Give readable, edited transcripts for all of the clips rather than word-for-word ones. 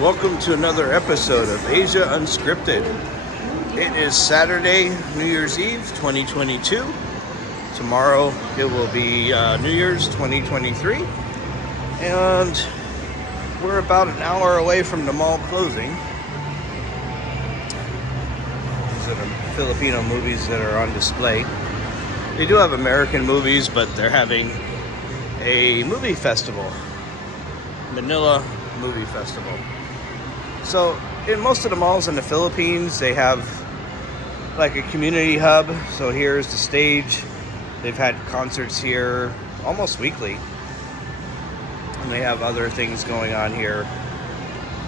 Welcome to another episode of Asia Unscripted. It is Saturday, New Year's Eve 2022. Tomorrow it will be New Year's 2023. And we're about an hour away from the mall closing. These are the Filipino movies that are on display. They do have American movies, but they're having a movie festival. Manila Movie Festival. So in most of the malls in the Philippines, they have like a community hub. So here's the stage. They've had concerts here almost weekly. And they have other things going on here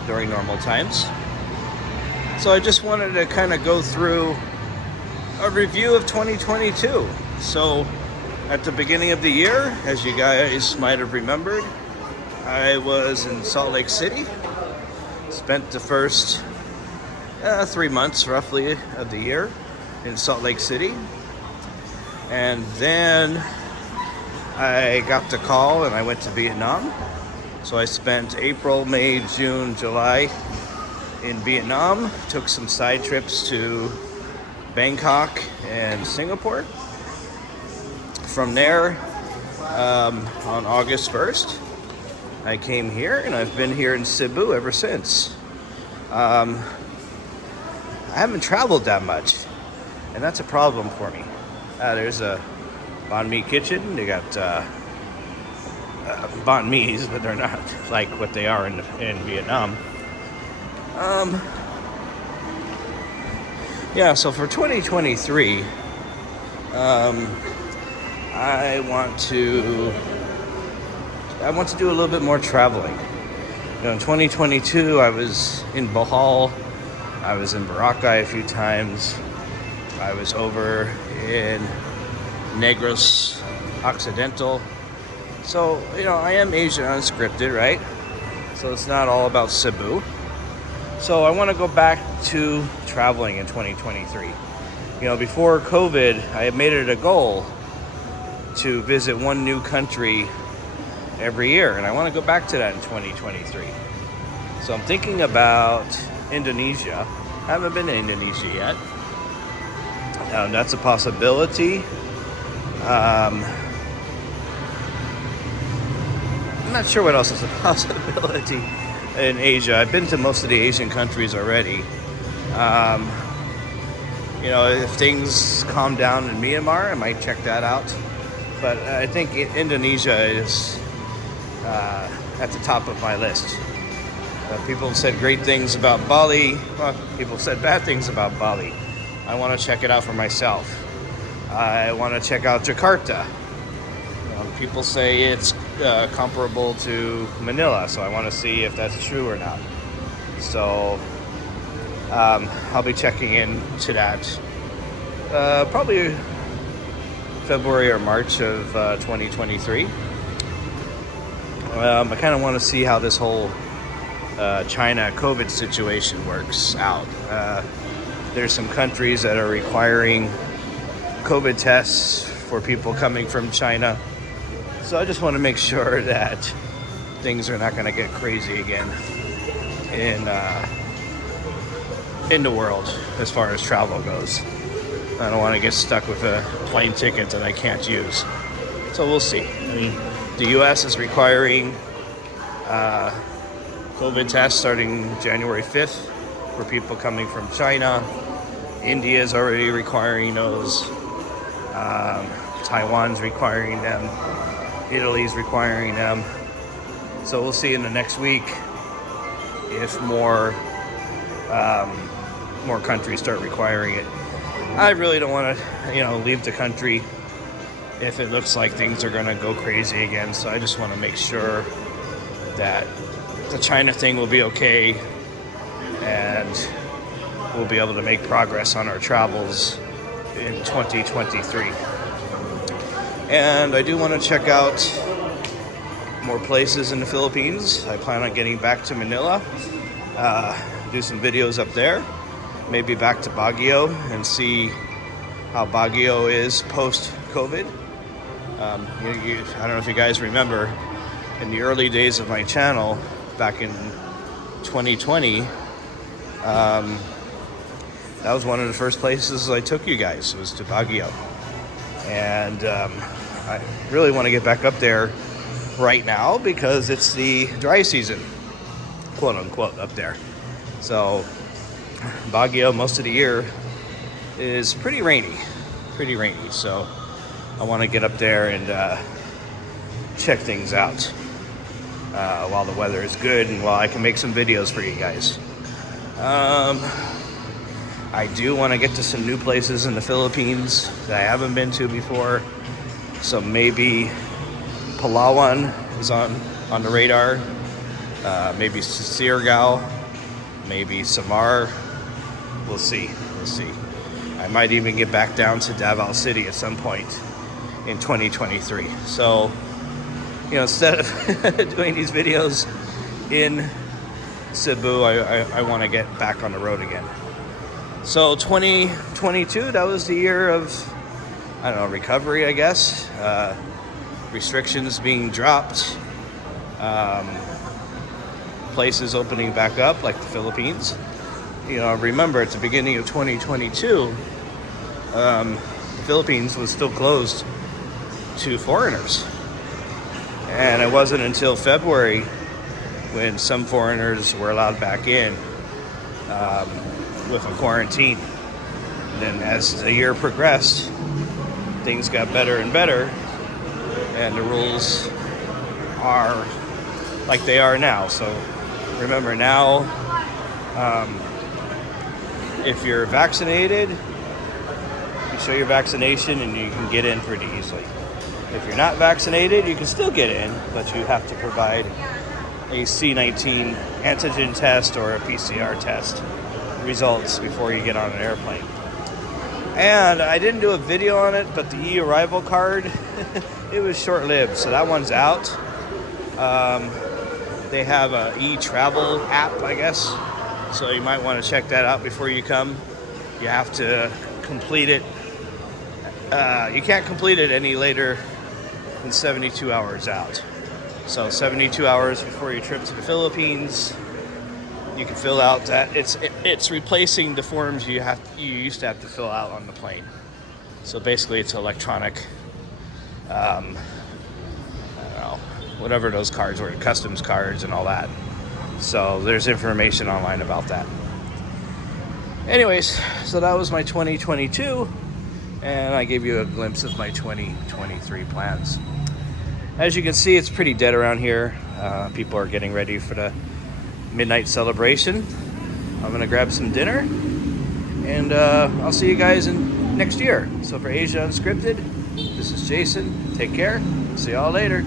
during normal times. So I just wanted to kind of go through a review of 2022. So at the beginning of the year, as you guys might have remembered, I was in Salt Lake City. Spent the first 3 months roughly of the year in Salt Lake City. And then I got the call and I went to Vietnam. So I spent April, May, June, July in Vietnam. Took some side trips to Bangkok and Singapore. From there, on August 1st, I came here and I've been here in Cebu ever since. I haven't traveled that much, and that's a problem for me. There's a banh mi kitchen. They got banh mi's, but they're not like what they are in Vietnam. Yeah, so for 2023, I want to do a little bit more traveling. You know, in 2022, I was in Bohol, I was in Boracay a few times, I was over in Negros Occidental. So, you know, I am Asia Unscripted, right? So it's not all about Cebu. So I want to go back to traveling in 2023. You know, before COVID, I had made it a goal to visit one new country every year, and I want to go back to that in 2023. So I'm thinking about Indonesia. I haven't been to Indonesia yet. That's a possibility. I'm not sure what else is a possibility in Asia. I've been to most of the Asian countries already. You know, if things calm down in Myanmar, I might check that out. But I think Indonesia is at the top of my list. People have said great things about Bali. Well, people said bad things about Bali. I want to check it out for myself. I want to check out Jakarta. People say it's comparable to Manila, so I want to see if that's true or not. So I'll be checking into that probably February or March of 2023. I kind of want to see how this whole China COVID situation works out. There's some countries that are requiring COVID tests for people coming from China. So I just want to make sure that things are not going to get crazy again in the world as far as travel goes. I don't want to get stuck with a plane ticket that I can't use. So we'll see. I mean, the U.S. is requiring COVID tests starting January 5th for people coming from China. India is already requiring those. Taiwan's requiring them. Italy's requiring them. So we'll see in the next week if more countries start requiring it. I really don't want to, leave the country if it looks like things are going to go crazy again. So I just want to make sure that the China thing will be okay and we'll be able to make progress on our travels in 2023. And I do want to check out more places in the Philippines. I plan on getting back to Manila, do some videos up there, maybe back to Baguio and see how Baguio is post-COVID. I don't know if you guys remember, in the early days of my channel, back in 2020, that was one of the first places I took you guys, was to Baguio. And I really want to get back up there right now because it's the dry season, quote unquote, up there. So Baguio most of the year is pretty rainy. So I want to get up there and check things out while the weather is good and while I can make some videos for you guys. I do want to get to some new places in the Philippines that I haven't been to before. So maybe Palawan is on the radar. Maybe Siargao, maybe Samar. We'll see. I might even get back down to Davao City at some point in 2023. So, instead of doing these videos in Cebu, I want to get back on the road again. So 2022, that was the year of, recovery, I guess. Restrictions being dropped. Places opening back up, like the Philippines. Remember at the beginning of 2022, the Philippines was still closed to foreigners. And it wasn't until February when some foreigners were allowed back in with a quarantine. Then as the year progressed, things got better and better, and the rules are like they are now. So remember now, if you're vaccinated, you show your vaccination and you can get in pretty easily. If you're not vaccinated, you can still get in, but you have to provide a C19 antigen test or a PCR test results before you get on an airplane. And I didn't do a video on it, but the e-arrival card, it was short-lived, so that one's out. They have a e-travel app, I guess, so you might want to check that out before you come. You have to complete it. You can't complete it any later than 72 hours out. So 72 hours before your trip to the Philippines, you can fill out that. It's replacing the forms you used to have to fill out on the plane. So basically, it's electronic. I don't know, whatever those cards were, customs cards and all that. So there's information online about that. Anyways, so that was my 2022, and I gave you a glimpse of my 2023 plans. As you can see, it's pretty dead around here. People are getting ready for the midnight celebration. I'm gonna grab some dinner, and I'll see you guys in next year. So for Asia Unscripted, this is Jason. Take care. See y'all later.